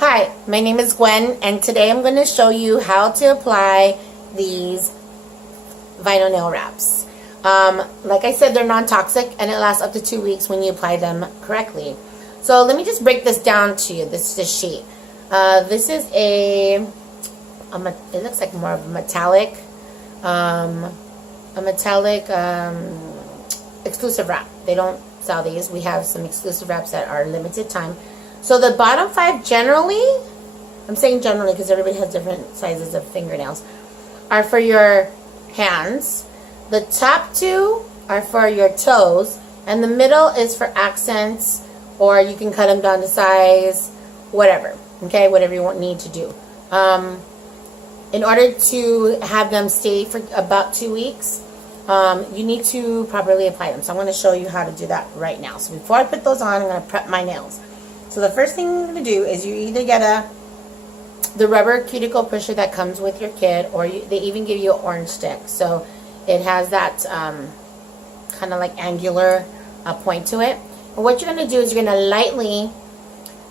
Hi, my name is Gwen, and today I'm going to show you how to apply these vinyl nail wraps. Like I said, they're non-toxic and it lasts up to 2 weeks when you apply them correctly. So let me just break this down to you. This is a sheet. This is it looks like more of a metallic exclusive wrap. They don't sell these. We have some exclusive wraps that are limited time. So the bottom 5 generally, I'm saying generally because everybody has different sizes of fingernails, are for your hands. The top 2 are for your toes, and the middle is for accents, or you can cut them down to size, whatever. Okay, whatever you need to do. In order to have them stay for about 2 weeks, you need to properly apply them. So I'm going to show you how to do that right now. So before I put those on, I'm going to prep my nails. So the first thing you're going to do is you either get the rubber cuticle pusher that comes with your kit, or they even give you an orange stick. So it has that kind of like angular point to it. And what you're going to do is you're going to lightly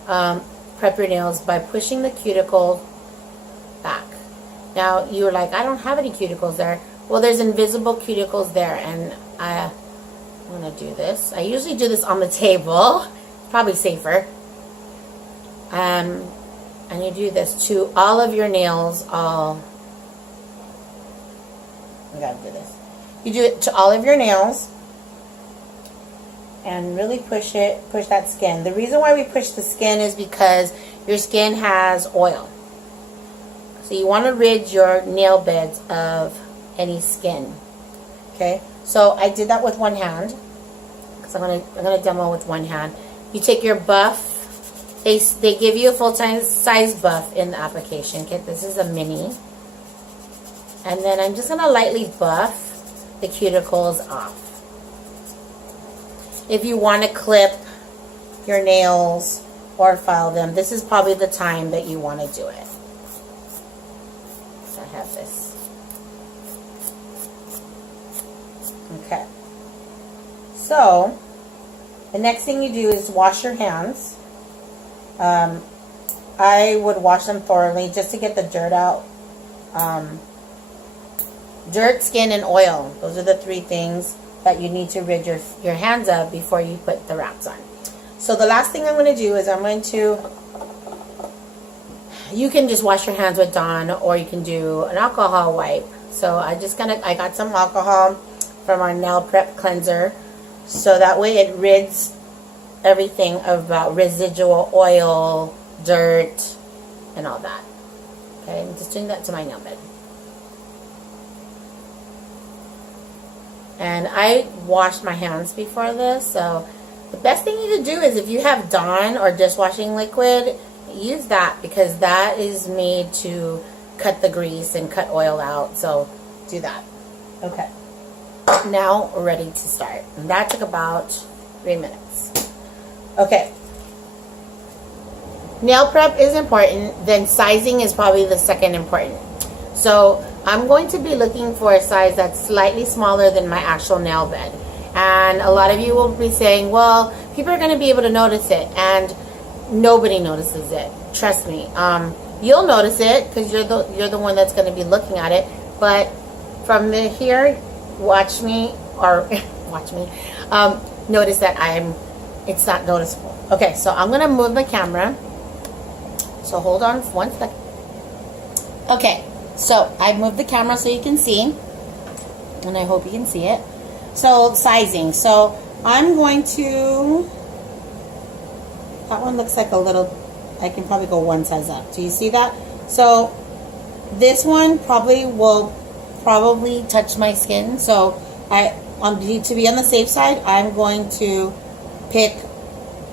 prep your nails by pushing the cuticle back. Now you're like, I don't have any cuticles there. Well, there's invisible cuticles there, and I'm going to do this. I usually do this on the table. Probably safer. And you do this to all of your nails. I gotta do this. You do it to all of your nails, and really push that skin. The reason why we push the skin is because your skin has oil. So you want to rid your nail beds of any skin. Okay. So I did that with one hand, because I'm gonna demo with one hand. You take your buff. They give you a full-size buff in the application kit. This is a mini. And then I'm just going to lightly buff the cuticles off. If you want to clip your nails or file them, this is probably the time that you want to do it. So I have this. Okay. So the next thing you do is wash your hands. I would wash them thoroughly just to get the dirt out. Dirt, skin, and oil. Those are the 3 things that you need to rid your hands of before you put the wraps on. So the last thing I'm going to do is you can just wash your hands with Dawn, or you can do an alcohol wipe. So I got some alcohol from our nail prep cleanser, so that way it rids everything about residual oil, dirt, and all that. Okay, I'm just doing that to my nail bed. And I washed my hands before this, so the best thing you can do is, if you have Dawn or dishwashing liquid, use that, because that is made to cut the grease and cut oil out. So do that. Okay. Now we're ready to start. And that took about 3 minutes. Okay. Nail prep is important. Then sizing is probably the second important. So I'm going to be looking for a size that's slightly smaller than my actual nail bed. And a lot of you will be saying, well, people are going to be able to notice it. And nobody notices it. Trust me. You'll notice it because you're the one that's going to be looking at it. But from here, watch me. Notice that it's not noticeable. Okay, so I'm going to move the camera. So hold on 1 second. Okay, so I moved the camera so you can see. And I hope you can see it. So sizing. So I'm going to... That one looks like a little... I can probably go 1 size up. Do you see that? So this one will probably touch my skin. So to be on the safe side, I'm going to pick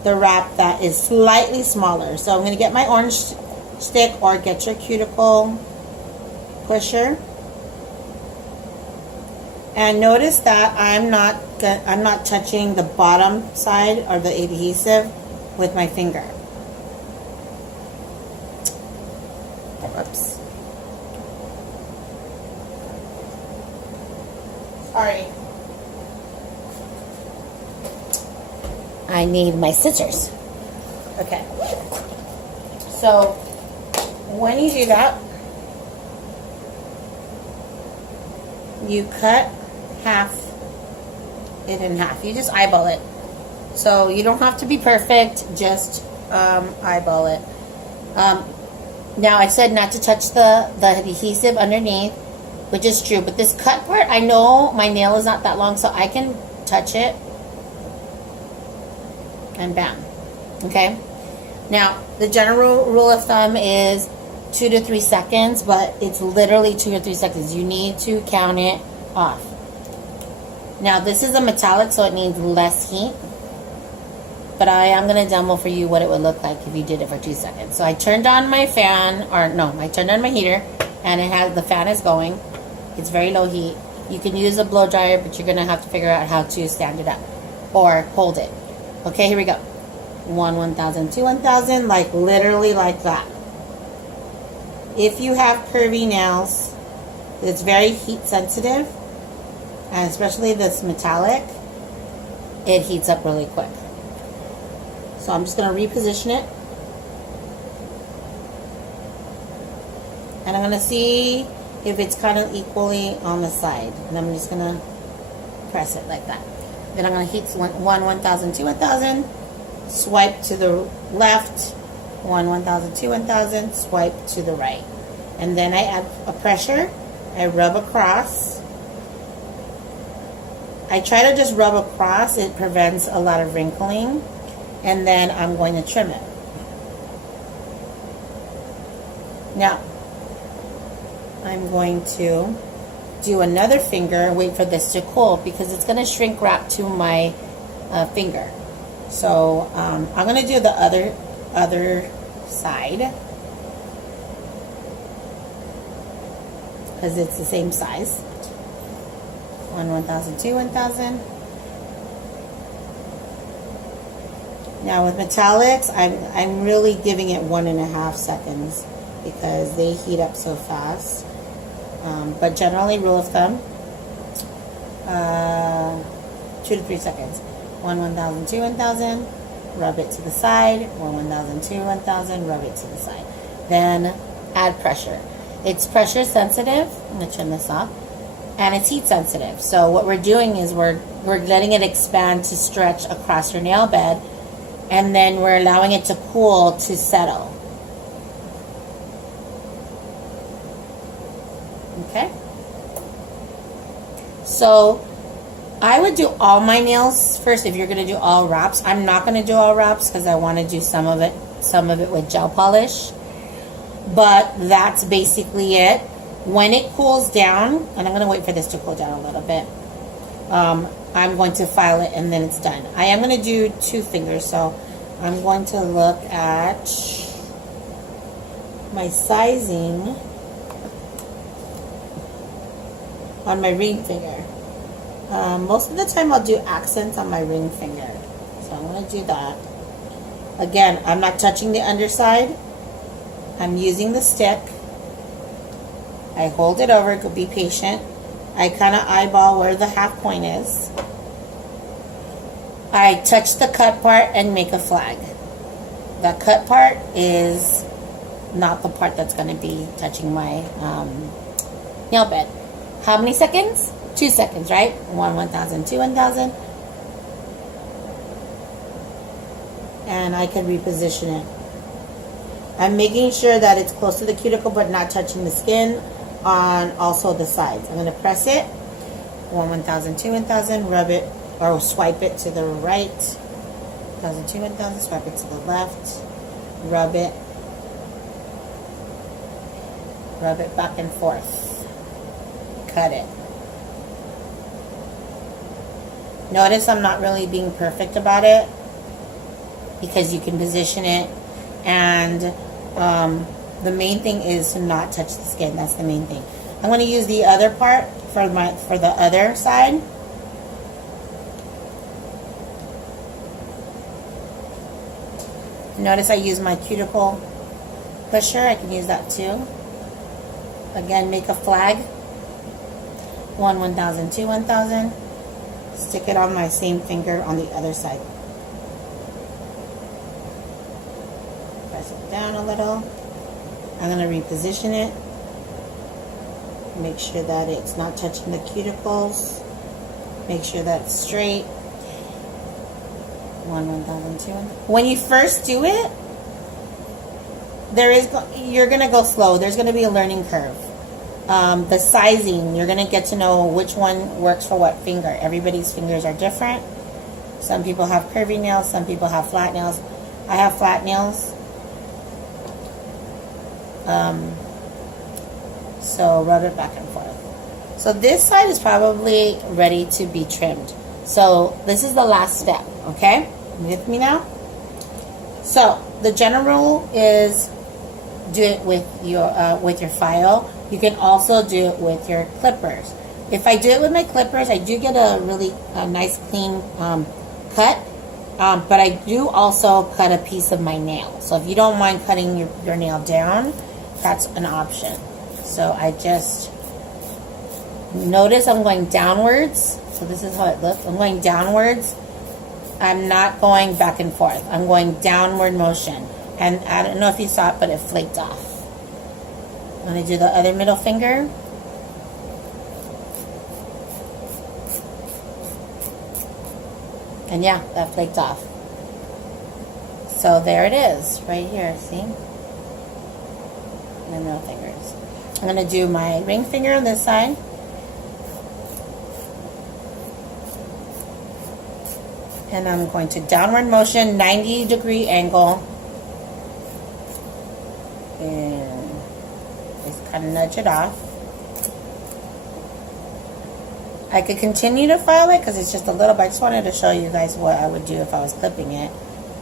the wrap that is slightly smaller. So I'm going to get my orange stick, or get your cuticle pusher. And notice that I'm not touching the bottom side or the adhesive with my finger. Oops. Sorry. I need my scissors. Okay. So when you do that, you cut it in half. You just eyeball it. So you don't have to be perfect, just eyeball it. Now I said not to touch the adhesive underneath, which is true, but this cut part, I know my nail is not that long, so I can touch it and bam. Okay, now the general rule of thumb is 2 to 3 seconds, but it's literally 2 or 3 seconds. You need to count it off. Now this is a metallic, so it needs less heat, but I am going to demo for you what it would look like if you did it for 2 seconds. So I turned on my fan, I turned on my heater, and the fan is going. It's very low heat. You can use a blow dryer, but you're going to have to figure out how to stand it up or hold it. Okay, here we go. 1, 1,000, 2, 1,000, like literally like that. If you have curvy nails, it's very heat sensitive, and especially this metallic, it heats up really quick. So I'm just going to reposition it. And I'm going to see if it's kind of equally on the side. And I'm just going to press it like that. Then I'm going to heat 1, 1,000, 2, 1,000. Swipe to the left. 1, 1,000, 2, 1,000. Swipe to the right. And then I add a pressure. I rub across. I try to just rub across. It prevents a lot of wrinkling. And then I'm going to trim it. Now, I'm going to do another finger and wait for this to cool because it's going to shrink wrap to my finger. So I'm going to do the other side because it's the same size. 1, 1,000, 2, 1,000. Now with metallics, I'm really giving it 1.5 seconds because they heat up so fast. But generally, rule of thumb, 2 to 3 seconds. 1, 1,000, 2, 1,000. Rub it to the side. 1, 1,000, 2, 1,000. Rub it to the side. Then add pressure. It's pressure sensitive. I'm gonna trim this off, and it's heat sensitive. So what we're doing is we're letting it expand to stretch across your nail bed. And then we're allowing it to cool to settle. Okay? So I would do all my nails first if you're going to do all wraps. I'm not going to do all wraps because I want to do some of it with gel polish. But that's basically it. When it cools down, and I'm going to wait for this to cool down a little bit. I'm going to file it and then it's done. I am going to do 2 fingers, so I'm going to look at my sizing on my ring finger. Most of the time I'll do accents on my ring finger. So I'm going to do that. Again, I'm not touching the underside. I'm using the stick. I hold it over, be patient. I kind of eyeball where the half point is. I touch the cut part and make a flag. The cut part is not the part that's going to be touching my nail bed. How many seconds? 2 seconds, right? 1, 1,000, 2, 1,000. And I can reposition it. I'm making sure that it's close to the cuticle but not touching the skin on also the sides. I'm going to press it. 1, 1,000, 2, 1,000. Rub it or swipe it to the right. 1,000, 2, 1,000. Swipe it to the left. Rub it. Rub it back and forth. Cut it. Notice I'm not really being perfect about it because you can position it, and the main thing is to not touch the skin. That's the main thing. I'm going to use the other part for the other side. Notice I use my cuticle pusher. I can use that too. Again, make a flag. 1, 1,000, 2, 1,000. Stick it on my same finger on the other side. Press press it down a little. I'm going to reposition it. Make sure that it's not touching the cuticles. Make sure that's straight. 1,002. When you first do it, you're going to go slow. There's going to be a learning curve. The sizing, you're going to get to know which one works for what finger. Everybody's fingers are different. Some people have curvy nails. Some people have flat nails. I have flat nails. So rub it back and forth. So this side is probably ready to be trimmed. So this is the last step, okay? You with me now? So the general rule is do it with your file. You can also do it with your clippers. If I do it with my clippers, I do get a really nice clean cut. But I do also cut a piece of my nail. So if you don't mind cutting your nail down, that's an option. So I just notice I'm going downwards. So this is how it looks. I'm going downwards. I'm not going back and forth. I'm going downward motion. And I don't know if you saw it, but it flaked off. I'm going to do the other middle finger. And yeah, that flaked off. So there it is, right here, see? The middle fingers. I'm going to do my ring finger on this side. And I'm going to downward motion, 90-degree angle. And just kind of nudge it off. I could continue to file it because it's just a little bit. I just wanted to show you guys what I would do if I was clipping it.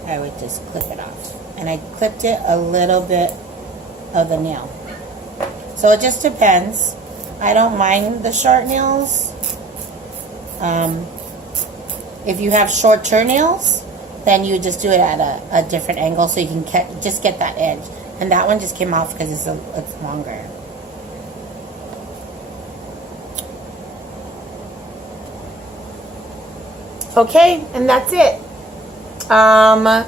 I would just clip it off. And I clipped it a little bit of the nail. So it just depends. I don't mind the short nails. If you have shorter nails, then you just do it at a different angle so you can just get that edge. And that one just came off because it's longer. Okay, and that's it. I'm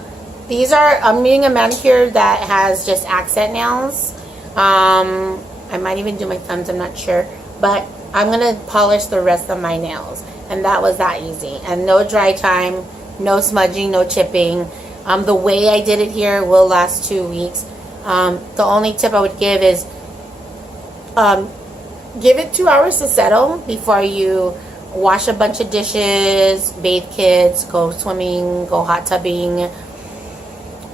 using a manicure that has just accent nails. I might even do my thumbs, I'm not sure. But I'm going to polish the rest of my nails. And that was that easy. And no dry time, no smudging, no chipping. The way I did it here will last 2 weeks. The only tip I would give is give it 2 hours to settle before you wash a bunch of dishes, bathe kids, go swimming, go hot tubbing.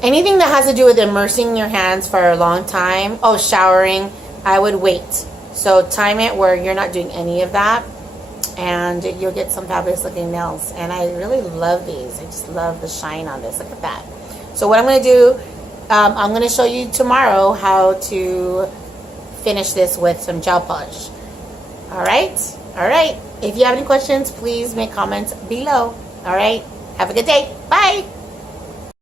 Anything that has to do with immersing your hands for a long time. Oh, showering, I would wait. So time it where you're not doing any of that. And you'll get some fabulous looking nails. And I really love these. I just love the shine on this. Look at that. So what I'm going to do, I'm going to show you tomorrow how to finish this with some gel polish. Alright? Alright. If you have any questions, please make comments below. Alright? Have a good day. Bye!